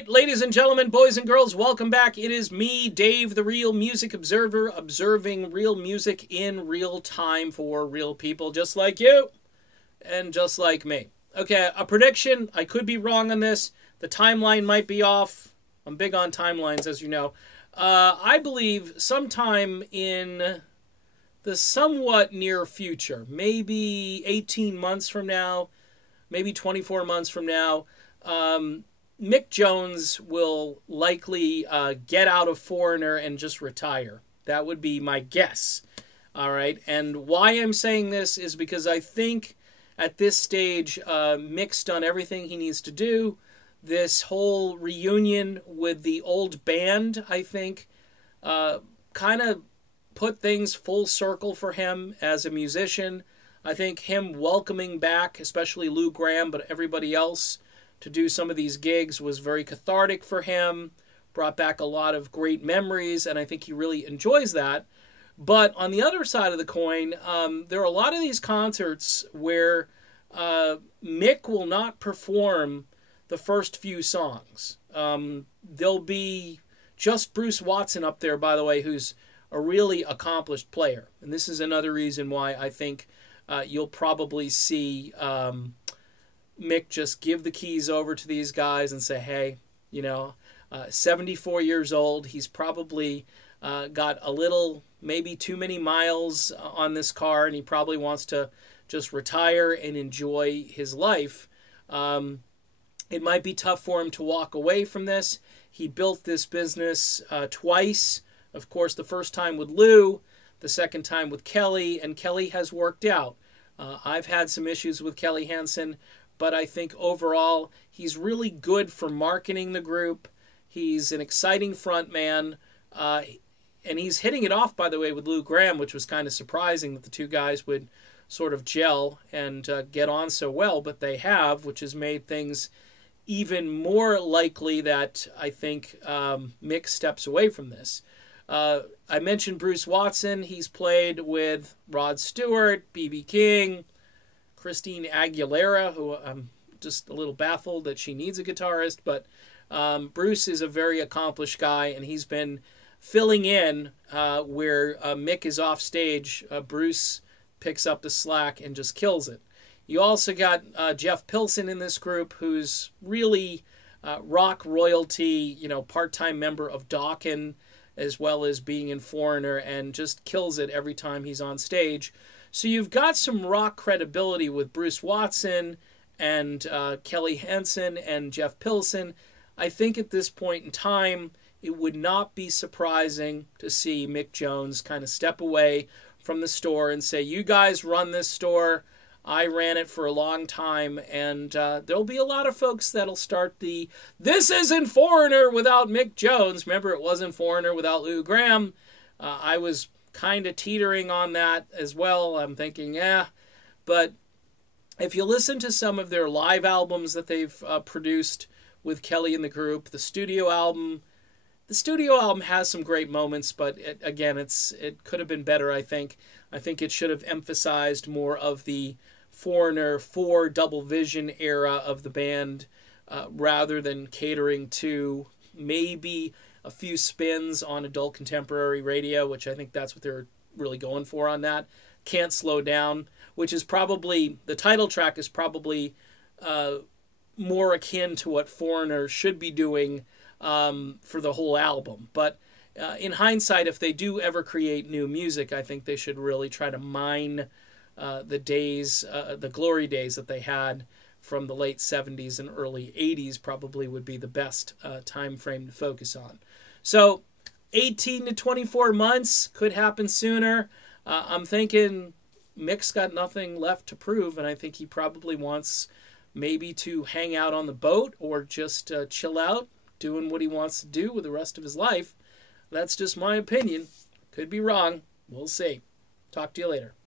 right, ladies and gentlemen, boys and girls, welcome back. It is me, Dave, the Real Music Observer, observing real music in real time for real people just like you and just like me. Okay, a prediction. I could be wrong on this. The timeline might be off. I'm big on timelines, as you know. I believe sometime in the somewhat near future, maybe 18 months from now, maybe 24 months from now, Mick Jones will likely get out of Foreigner and just retire. That would be my guess. All right. And why I'm saying this is because I think at this stage, Mick's done everything he needs to do. This whole reunion with the old band, I think, kind of put things full circle for him as a musician. I think him welcoming back, especially Lou Gramm, but everybody else, to do some of these gigs was very cathartic for him, brought back a lot of great memories, and I think he really enjoys that. But on the other side of the coin, there are a lot of these concerts where Mick will not perform the first few songs. There'll be just Bruce Watson up there, by the way, who's a really accomplished player. And this is another reason why I think you'll probably see Mick just give the keys over to these guys and say, hey, 74 years old, he's probably got a little, maybe too many miles on this car, and he probably wants to just retire and enjoy his life. It might be tough for him to walk away from this. He built this business twice. Of course, the first time with Lou, the second time with Kelly, and Kelly has worked out. I've had some issues with Kelly Hansen, but I think overall he's really good for marketing the group. He's an exciting front man, and he's hitting it off, by the way, with Lou Gramm, which was kind of surprising that the two guys would sort of gel and get on so well, but they have, which has made things even more likely that I think Mick steps away from this. I mentioned Bruce Watson. He's played with Rod Stewart, B.B. King, Christine Aguilera, who I'm just a little baffled that she needs a guitarist, but Bruce is a very accomplished guy, and he's been filling in where Mick is off stage. Bruce picks up the slack and just kills it. You also got Jeff Pilson in this group, who's really rock royalty, part-time member of Dokken, as well as being in Foreigner, and just kills it every time he's on stage. So you've got some rock credibility with Bruce Watson and Kelly Hansen and Jeff Pilson. I think at this point in time, it would not be surprising to see Mick Jones kind of step away from the store and say, you guys run this store. I ran it for a long time, and there'll be a lot of folks that'll start this isn't Foreigner without Mick Jones. Remember, it wasn't Foreigner without Lou Gramm. I was kind of teetering on that as well. I'm thinking, but if you listen to some of their live albums that they've produced with Kelly in the group, the studio album has some great moments, but it could have been better, I think. I think it should have emphasized more of the Foreigner 4 Double Vision era of the band rather than catering to maybe a few spins on adult contemporary radio, which I think that's what they're really going for on that. Can't Slow Down, which is probably, the title track is probably more akin to what Foreigner should be doing for the whole album. But in hindsight, if they do ever create new music, I think they should really try to mine the glory days that they had from the late 70s and early 80s probably would be the best time frame to focus on. So 18 to 24 months could happen sooner. I'm thinking Mick's got nothing left to prove, and I think he probably wants maybe to hang out on the boat or just chill out, doing what he wants to do with the rest of his life. That's just my opinion. Could be wrong. We'll see. Talk to you later.